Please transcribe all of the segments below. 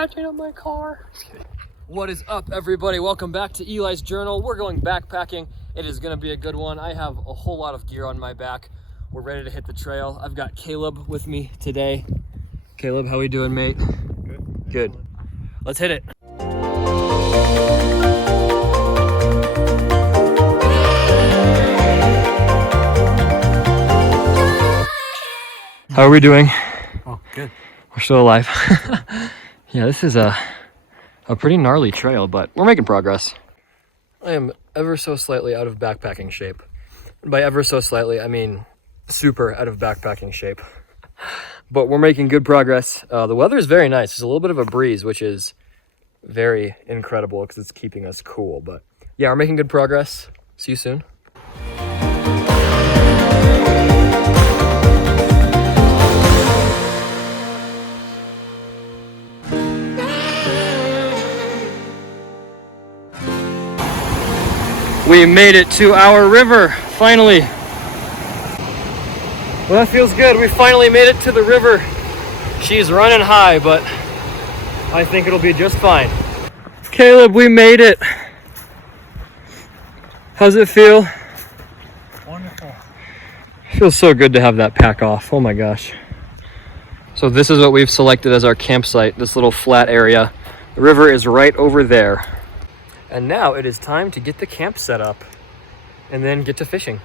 scratching up my car. What is up, everybody? Welcome back to Eli's Journal. We're going backpacking. It is gonna be a good one. I have a whole lot of gear on my back. We're ready to hit the trail. I've got Caleb with me today. Caleb, how we doing, mate? Good. Good. Let's hit it. How are we doing? Oh, good. We're still alive. Yeah, this is a pretty gnarly trail, but we're making progress. I am ever so slightly out of backpacking shape. By ever so slightly, I mean super out of backpacking shape. But we're making good progress. The weather is very nice. There's a little bit of a breeze, which is very incredible because it's keeping us cool. But yeah, we're making good progress. See you soon. We made it to our river, finally. Well, that feels good. We finally made it to the river. She's running high, but I think it'll be just fine. Caleb, we made it. How's it feel? Wonderful. Feels so good to have that pack off. Oh my gosh. So this is what we've selected as our campsite, this little flat area. The river is right over there. And now it is time to get the camp set up and then get to fishing.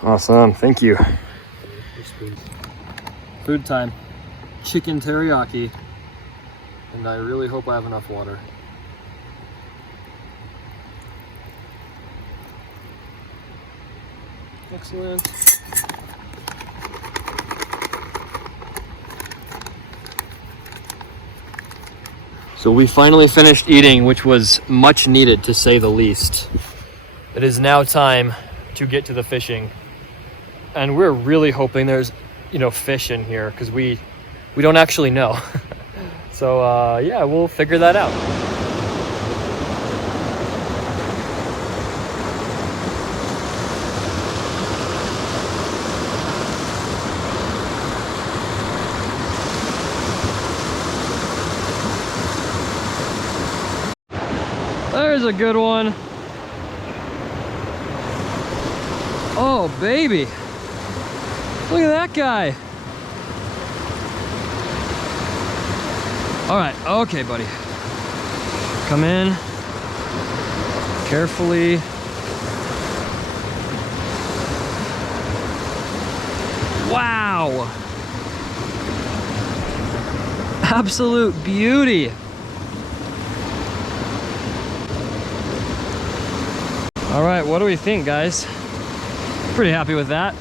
Awesome, thank you. Food time. Chicken teriyaki. And I really hope I have enough water. Excellent. So we finally finished eating, which was much needed to say the least. It is now time to get to the fishing. And we're really hoping there's, fish in here because we don't actually know. So yeah, we'll figure that out. There's a good one. Oh, baby. Look at that guy. All right, okay, buddy. Come in. Carefully. Wow. Absolute beauty. All right, what do we think, guys? Pretty happy with that.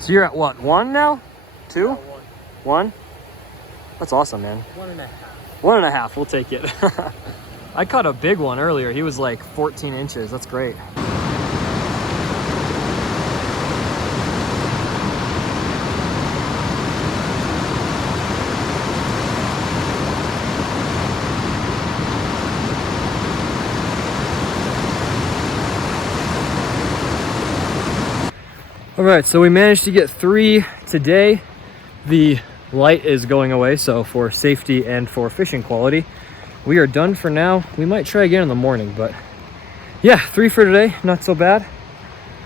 So you're at what, 1 now? 2? Yeah, 1? That's awesome, man. 1.5. 1.5, we'll take it. I caught a big one earlier. He was like 14 inches. That's great. All right, so we managed to get 3 today. The light is going away, so for safety and for fishing quality, we are done for now. We might try again in the morning, but yeah, 3 for today, not so bad.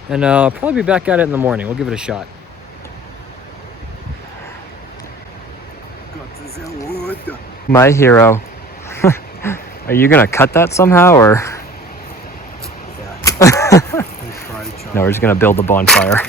And I'll probably be back at it in the morning. We'll give it a shot. My hero. Are you gonna cut that somehow, or? Yeah. No, we're just gonna build the bonfire.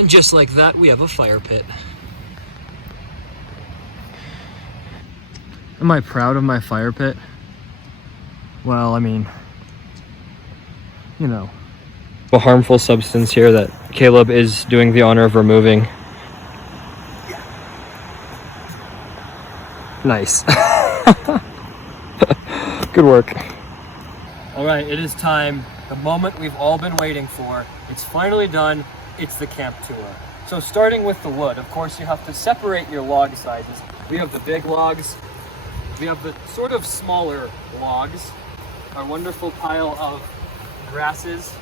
And just like that, we have a fire pit. Am I proud of my fire pit? Well, I mean, you know. A harmful substance here that Caleb is doing the honor of removing. Nice. Good work. All right, it is time. The moment we've all been waiting for. It's finally done. It's the camp tour. So starting with the wood, of course, you have to separate your log sizes. We have the big logs. We have the sort of smaller logs. Our wonderful pile of grasses.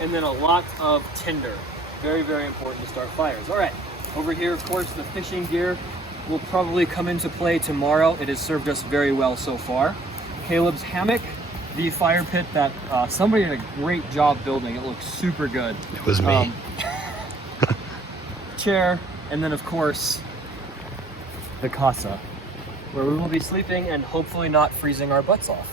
And then a lot of tinder. Very, very important to start fires. All right, over here, of course, the fishing gear will probably come into play tomorrow. It has served us very well so far. Caleb's hammock, the fire pit that somebody did a great job building. It looks super good. It was me. Chair, and then of course, the casa, where we will be sleeping and hopefully not freezing our butts off.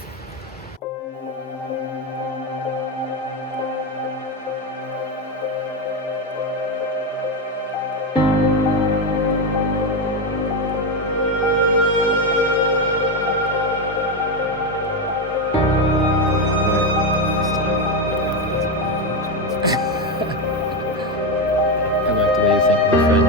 I like the way you think, my friend.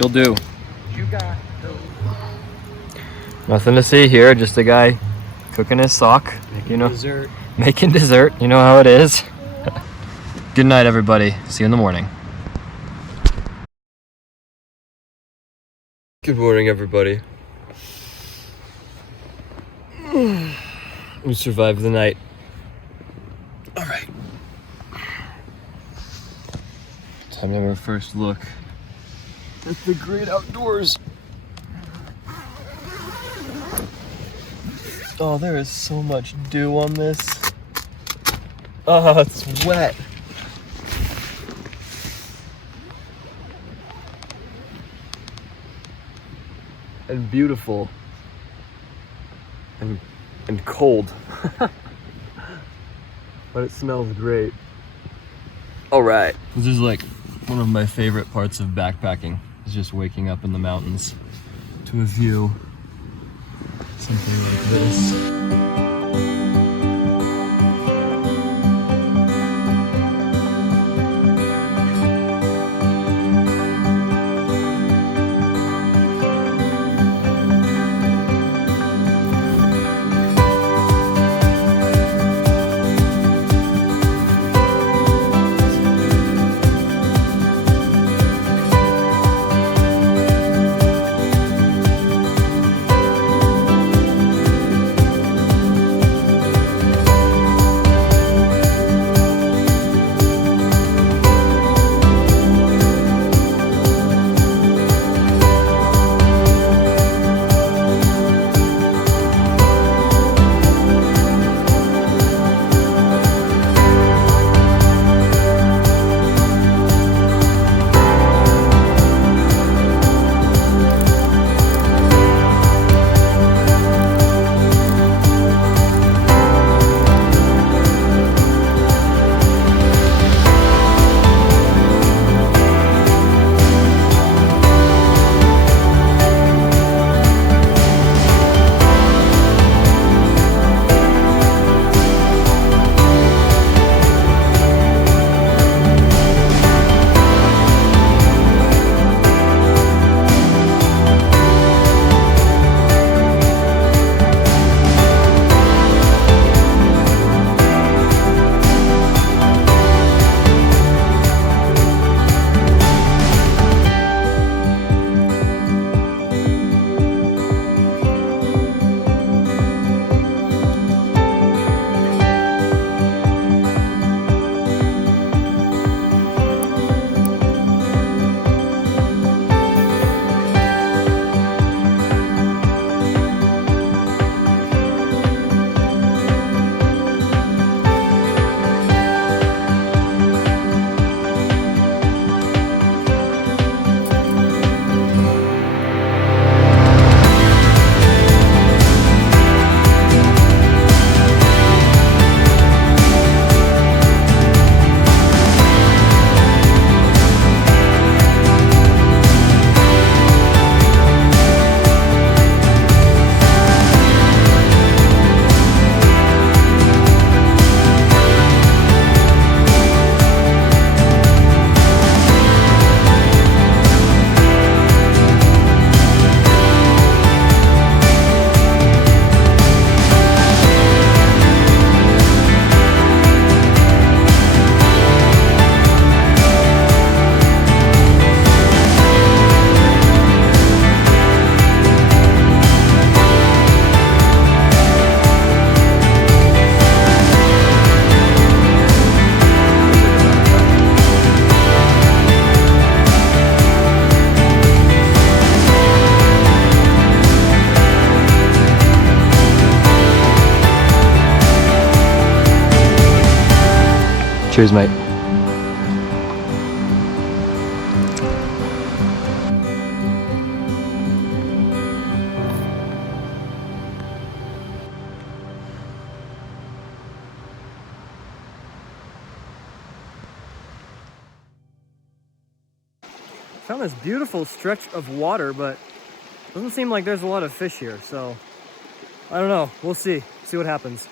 She'll do. You got Nothing to see here, just a guy cooking his sock. You know, dessert. making dessert. You know how it is. Good night, everybody. See you in the morning. Good morning, everybody. We survived the night. All right. Time to have our first look at the great outdoors. Oh, there is so much dew on this. Oh, it's wet. And beautiful. And cold. But it smells great. All right. This is like one of my favorite parts of backpacking. Is just waking up in the mountains to a view. Something like this. Cheers, mate. Found this beautiful stretch of water, but doesn't seem like there's a lot of fish here, so I don't know. We'll see what happens.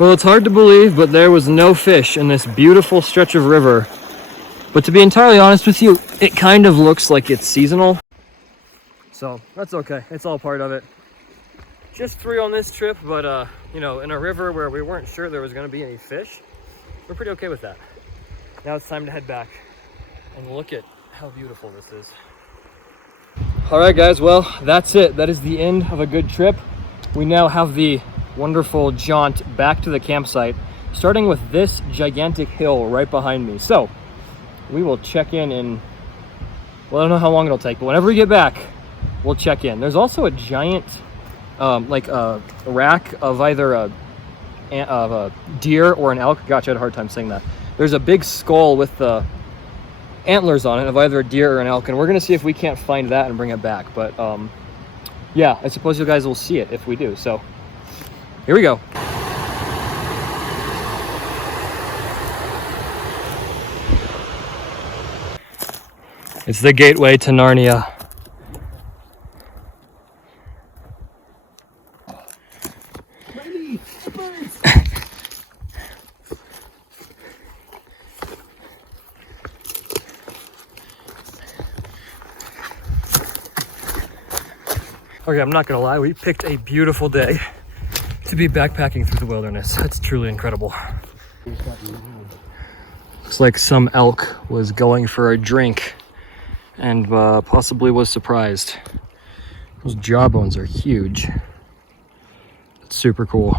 Well, it's hard to believe, but there was no fish in this beautiful stretch of river. But to be entirely honest with you, it kind of looks like it's seasonal. So that's okay, it's all part of it. Just 3 on this trip, but you know, in a river where we weren't sure there was gonna be any fish, we're pretty okay with that. Now it's time to head back and look at how beautiful this is. All right, guys, well, that's it. That is the end of a good trip. We now have the wonderful jaunt back to the campsite, starting with this gigantic hill right behind me. So we will check in, well, I don't know how long it'll take, but whenever we get back, we'll check in. There's also a giant, like a rack of either a deer or an elk. Gosh, I had a hard time saying that. There's a big skull with the antlers on it of either a deer or an elk, and we're gonna see if we can't find that and bring it back. But yeah, I suppose you guys will see it if we do. So here we go. It's the gateway to Narnia. Okay, I'm not gonna lie, we picked a beautiful day to be backpacking through the wilderness. It's truly incredible. Looks like some elk was going for a drink and possibly was surprised. Those jawbones are huge. It's super cool.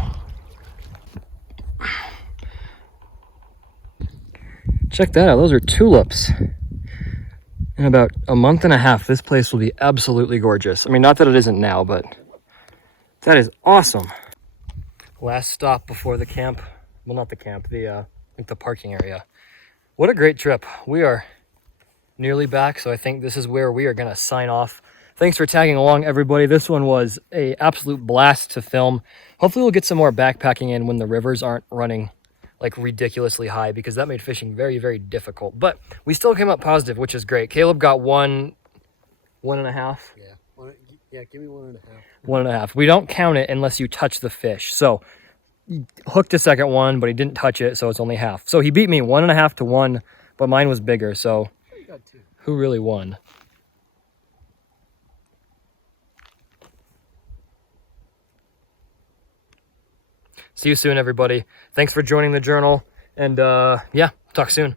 Check that out, those are tulips. In about a month and a half, this place will be absolutely gorgeous. I mean, not that it isn't now, but that is awesome. Last stop before the camp. Well, not the camp, like the parking area. What a great trip. We are nearly back, so I think this is where we are gonna sign off. Thanks for tagging along, everybody. This one was an absolute blast to film. Hopefully we'll get some more backpacking in when the rivers aren't running like ridiculously high, because that made fishing very, very difficult. But we still came up positive, which is great. Caleb got 1.5. Yeah, give me 1.5. 1.5. We don't count it unless you touch the fish. So he hooked the second one, but he didn't touch it, so it's only half. So he beat me 1.5 to 1, but mine was bigger. So who really won? See you soon, everybody. Thanks for joining the journal. And yeah, talk soon.